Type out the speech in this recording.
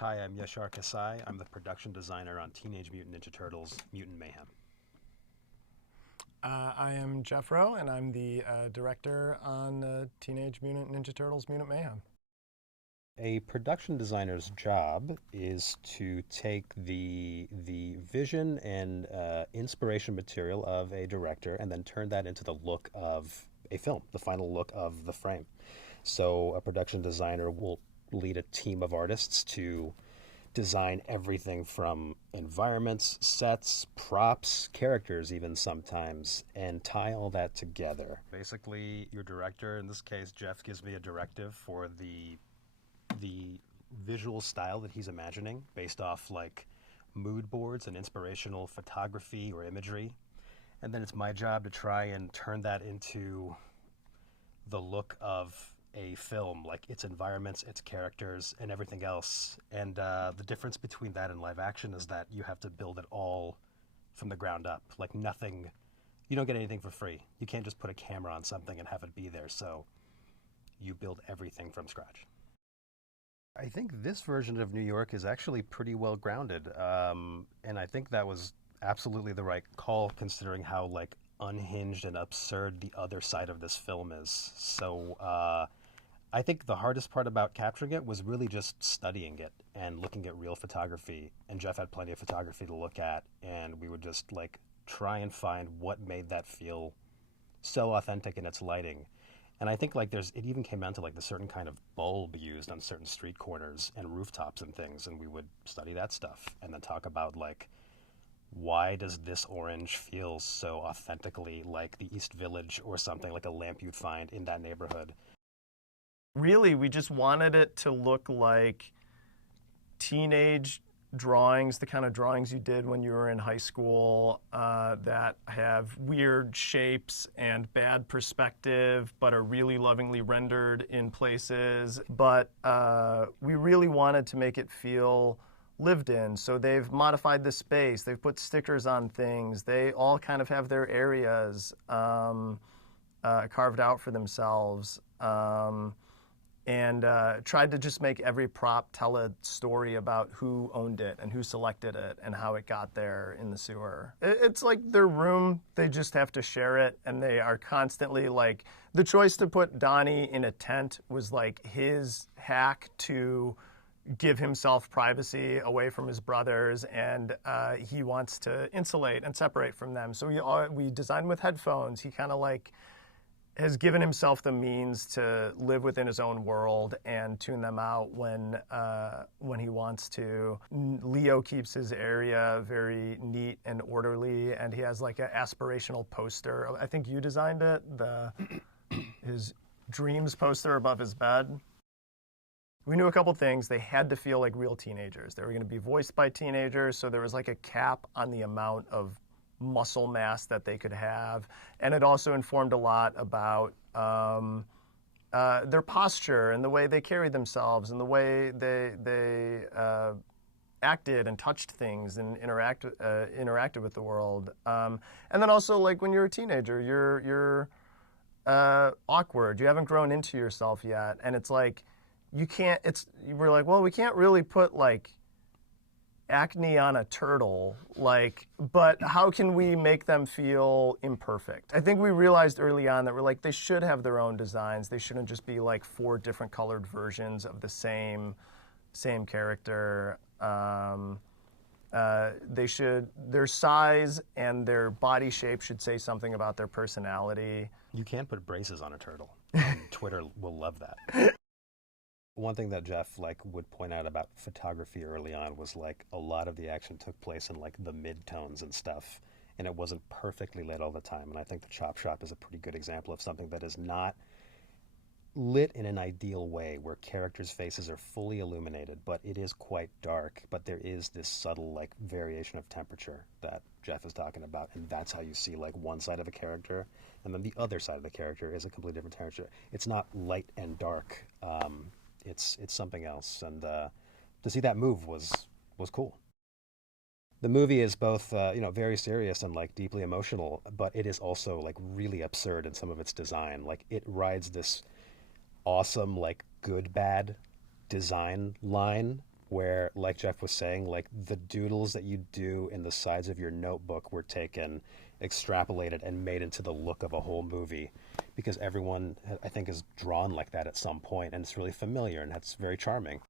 Hi, I'm Yashar Kassai. I'm the production designer on Teenage Mutant Ninja Turtles Mutant Mayhem. I am Jeff Rowe, and I'm the director on Teenage Mutant Ninja Turtles Mutant Mayhem. A production designer's job is to take the vision and inspiration material of a director and then turn that into the look of a film, the final look of the frame. So a production designer will lead a team of artists to design everything from environments, sets, props, characters even sometimes, and tie all that together. Basically, your director, in this case Jeff, gives me a directive for the visual style that he's imagining based off like mood boards and inspirational photography or imagery. And then it's my job to try and turn that into the look of a film, like its environments, its characters, and everything else. And the difference between that and live action is that you have to build it all from the ground up. Like nothing, you don't get anything for free. You can't just put a camera on something and have it be there. So you build everything from scratch. I think this version of New York is actually pretty well grounded. And I think that was absolutely the right call considering how like unhinged and absurd the other side of this film is. So I think the hardest part about capturing it was really just studying it and looking at real photography. And Jeff had plenty of photography to look at, and we would just like try and find what made that feel so authentic in its lighting. And I think like it even came down to like the certain kind of bulb used on certain street corners and rooftops and things, and we would study that stuff and then talk about like, why does this orange feel so authentically like the East Village or something, like a lamp you'd find in that neighborhood? Really, we just wanted it to look like teenage drawings, the kind of drawings you did when you were in high school that have weird shapes and bad perspective, but are really lovingly rendered in places. But we really wanted to make it feel lived in. So they've modified the space, they've put stickers on things, they all kind of have their areas carved out for themselves. And tried to just make every prop tell a story about who owned it and who selected it and how it got there in the sewer. It's like their room, they just have to share it, and they are constantly like, the choice to put Donnie in a tent was like his hack to give himself privacy away from his brothers, and he wants to insulate and separate from them. So we designed with headphones. He kind of like has given himself the means to live within his own world and tune them out when he wants to. Leo keeps his area very neat and orderly, and he has like an aspirational poster. I think you designed it, his dreams poster above his bed. We knew a couple things. They had to feel like real teenagers. They were going to be voiced by teenagers, so there was like a cap on the amount of muscle mass that they could have. And it also informed a lot about their posture and the way they carried themselves and the way they acted and touched things and interacted with the world. And then also, like, when you're a teenager, you're awkward. You haven't grown into yourself yet. And it's like, we're like, well, we can't really put like acne on a turtle, like, but how can we make them feel imperfect? I think we realized early on that we're like, they should have their own designs. They shouldn't just be like 4 different colored versions of the same character. Their size and their body shape should say something about their personality. You can't put braces on a turtle. Twitter will love that. One thing that Jeff like would point out about photography early on was like a lot of the action took place in like the mid-tones and stuff, and it wasn't perfectly lit all the time. And I think the Chop Shop is a pretty good example of something that is not lit in an ideal way, where characters' faces are fully illuminated, but it is quite dark. But there is this subtle like variation of temperature that Jeff is talking about, and that's how you see like one side of a character, and then the other side of the character is a completely different temperature. It's not light and dark. It's something else, and to see that move was cool. The movie is both very serious and like deeply emotional, but it is also like really absurd in some of its design. Like it rides this awesome like good bad design line where, like Jeff was saying, like the doodles that you do in the sides of your notebook were taken, extrapolated, and made into the look of a whole movie, because everyone, I think, is drawn like that at some point, and it's really familiar, and that's very charming.